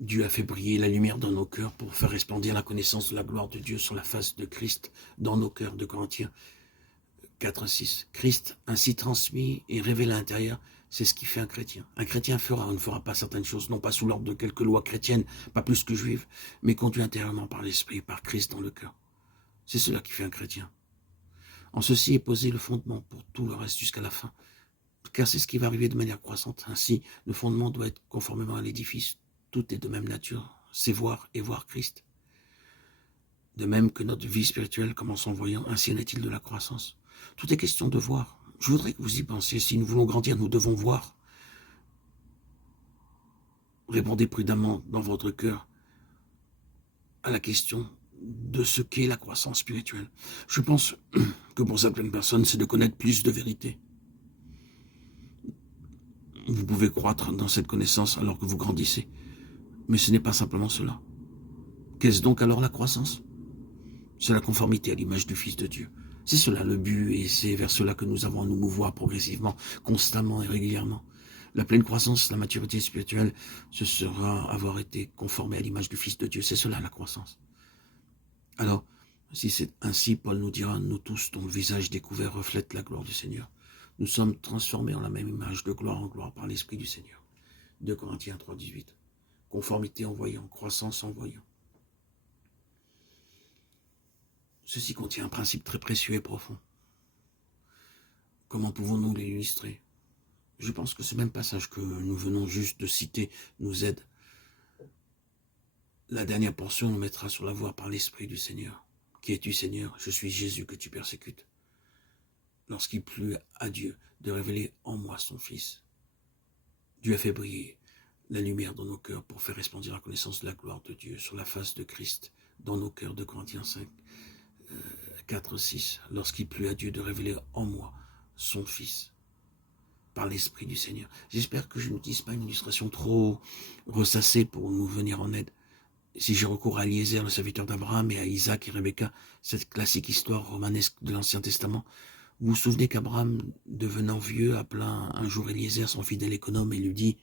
Dieu a fait briller la lumière dans nos cœurs pour faire resplendir la connaissance de la gloire de Dieu sur la face de Christ dans nos cœurs, de Corinthiens 4, 6. Christ ainsi transmis et révélé à l'intérieur, c'est ce qui fait un chrétien. Un chrétien fera ou ne fera pas certaines choses, non pas sous l'ordre de quelques lois chrétiennes, pas plus que juives, mais conduit intérieurement par l'Esprit, par Christ dans le cœur. C'est cela qui fait un chrétien. En ceci est posé le fondement pour tout le reste jusqu'à la fin, car c'est ce qui va arriver de manière croissante. Ainsi, le fondement doit être conformément à l'édifice. Tout est de même nature, c'est voir et voir Christ. De même que notre vie spirituelle commence en voyant, ainsi en est-il de la croissance. Tout est question de voir. Je voudrais que vous y pensiez. Si nous voulons grandir, nous devons voir. Répondez prudemment dans votre cœur à la question de ce qu'est la croissance spirituelle. Je pense que pour certaines personnes, c'est de connaître plus de vérité. Vous pouvez croître dans cette connaissance alors que vous grandissez. Mais ce n'est pas simplement cela. Qu'est-ce donc alors la croissance? C'est la conformité à l'image du Fils de Dieu. C'est cela le but et c'est vers cela que nous avons à nous mouvoir progressivement, constamment et régulièrement. La pleine croissance, la maturité spirituelle, ce sera avoir été conformé à l'image du Fils de Dieu. C'est cela la croissance. Alors, si c'est ainsi, Paul nous dira, nous tous dont le visage découvert reflète la gloire du Seigneur. Nous sommes transformés en la même image de gloire en gloire par l'Esprit du Seigneur. 2 Corinthiens 3, 18. Conformité en voyant, croissance en voyant. Ceci contient un principe très précieux et profond. Comment pouvons-nous l'illustrer? Je pense que ce même passage que nous venons juste de citer nous aide. La dernière portion nous mettra sur la voie par l'Esprit du Seigneur. Qui es-tu, Seigneur? Je suis Jésus que tu persécutes. Lorsqu'il plut à Dieu de révéler en moi son Fils, Dieu a fait briller la lumière dans nos cœurs pour faire resplendir la connaissance de la gloire de Dieu sur la face de Christ dans nos cœurs, de Corinthiens 5, 4, 6. Lorsqu'il plut à Dieu de révéler en moi son Fils, par l'Esprit du Seigneur. J'espère que je n'utilise pas une illustration trop ressassée pour nous venir en aide. Si je recours à Eliezer, le serviteur d'Abraham, et à Isaac et Rebecca, cette classique histoire romanesque de l'Ancien Testament, vous vous souvenez qu'Abraham, devenant vieux, appela un jour Eliezer, son fidèle économe, et lui dit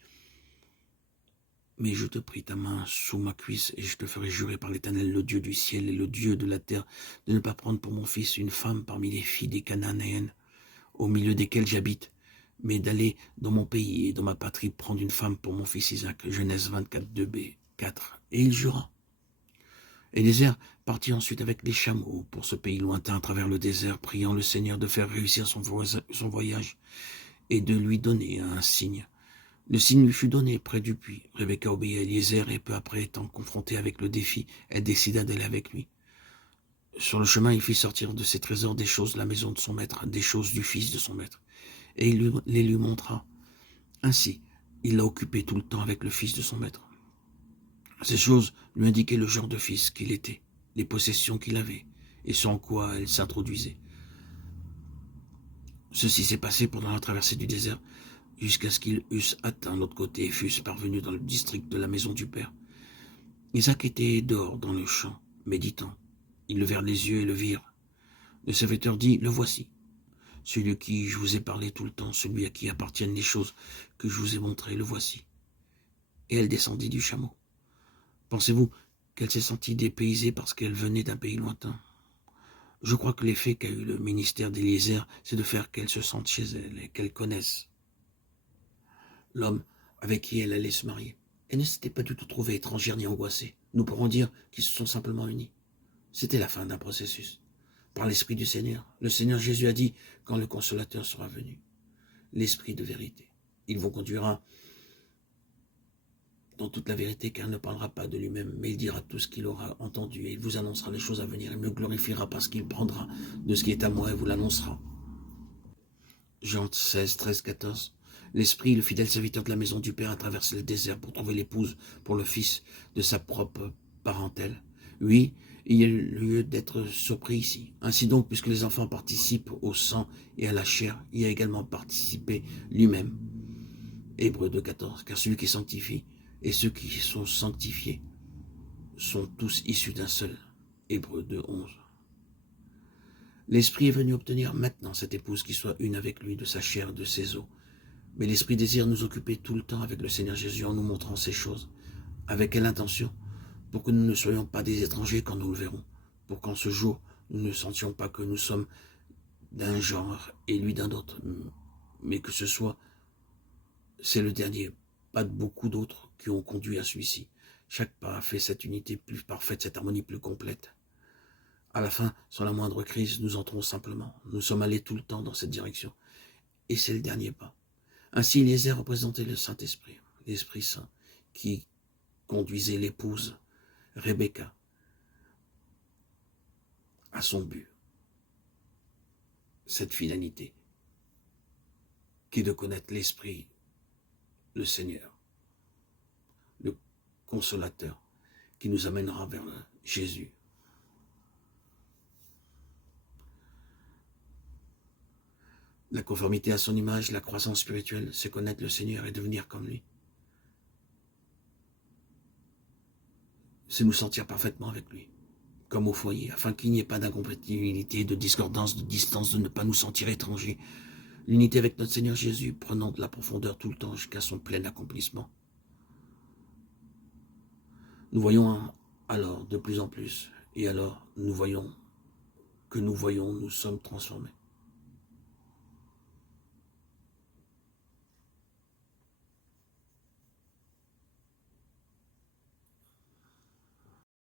« Mais je te prie ta main sous ma cuisse, et je te ferai jurer par l'Éternel, le Dieu du ciel et le Dieu de la terre, de ne pas prendre pour mon fils une femme parmi les filles des Cananéennes, au milieu desquelles j'habite, mais d'aller dans mon pays et dans ma patrie prendre une femme pour mon fils Isaac. » Genèse 24, 2b, 4. Et il jura. Eliezer partit ensuite avec les chameaux pour ce pays lointain à travers le désert, priant le Seigneur de faire réussir son voyage et de lui donner un signe. Le signe lui fut donné près du puits. Rebecca obéit à Eliezer et peu après, étant confrontée avec le défi, elle décida d'aller avec lui. Sur le chemin, il fit sortir de ses trésors des choses de la maison de son maître, des choses du fils de son maître, et il les lui montra. Ainsi, il l'a occupé tout le temps avec le fils de son maître. Ces choses lui indiquaient le genre de fils qu'il était, les possessions qu'il avait, et ce en quoi elle s'introduisait. Ceci s'est passé pendant la traversée du désert, jusqu'à ce qu'ils eussent atteint l'autre côté et fussent parvenus dans le district de la maison du père. Isaac était dehors dans le champ, méditant. Ils levèrent les yeux et le virent. Le serviteur dit, « Le voici, celui de qui je vous ai parlé tout le temps, celui à qui appartiennent les choses que je vous ai montrées, le voici. » Et elle descendit du chameau. Pensez-vous qu'elle s'est sentie dépaysée parce qu'elle venait d'un pays lointain? Je crois que l'effet qu'a eu le ministère d'Eliezer, c'est de faire qu'elle se sente chez elle et qu'elle connaisse l'homme avec qui elle allait se marier. Elle ne s'était pas du tout trouvée étrangère ni angoissée. Nous pourrons dire qu'ils se sont simplement unis. C'était la fin d'un processus. Par l'Esprit du Seigneur, le Seigneur Jésus a dit, quand le Consolateur sera venu, l'Esprit de vérité, il vous conduira dans toute la vérité, car il ne parlera pas de lui-même, mais il dira tout ce qu'il aura entendu, et il vous annoncera les choses à venir, il me glorifiera parce qu'il prendra de ce qui est à moi et vous l'annoncera. Jean 16, 13, 14. L'Esprit, le fidèle serviteur de la maison du Père, a traversé le désert pour trouver l'épouse pour le fils de sa propre parentèle. Oui, il y a lieu d'être surpris ici. Ainsi donc, puisque les enfants participent au sang et à la chair, il a également participé lui-même. Hébreux 2, 14. Car celui qui sanctifie et ceux qui sont sanctifiés sont tous issus d'un seul. Hébreux 2, 11. L'Esprit est venu obtenir maintenant cette épouse qui soit une avec lui de sa chair, de ses os. Mais l'Esprit désire nous occuper tout le temps avec le Seigneur Jésus en nous montrant ces choses, Avec quelle intention? Pour que nous ne soyons pas des étrangers quand nous le verrons. Pour qu'en ce jour, nous ne sentions pas que nous sommes d'un genre et lui d'un autre. Mais que ce soit, c'est le dernier, pas de beaucoup d'autres qui ont conduit à celui-ci. Chaque pas a fait cette unité plus parfaite, cette harmonie plus complète. À la fin, sans la moindre crise, nous entrons simplement. Nous sommes allés tout le temps dans cette direction. Et c'est le dernier pas. Ainsi, Eliezer représentait le Saint-Esprit, l'Esprit Saint, qui conduisait l'épouse, Rebecca, à son but. Cette finalité, qui est de connaître l'Esprit, le Seigneur, le Consolateur, qui nous amènera vers Jésus. La conformité à son image, la croissance spirituelle, c'est connaître le Seigneur et devenir comme lui. C'est nous sentir parfaitement avec lui, comme au foyer, afin qu'il n'y ait pas d'incompatibilité, de discordance, de distance, de ne pas nous sentir étrangers. L'unité avec notre Seigneur Jésus, prenant de la profondeur tout le temps jusqu'à son plein accomplissement. Nous voyons alors de plus en plus, et alors nous voyons, nous sommes transformés.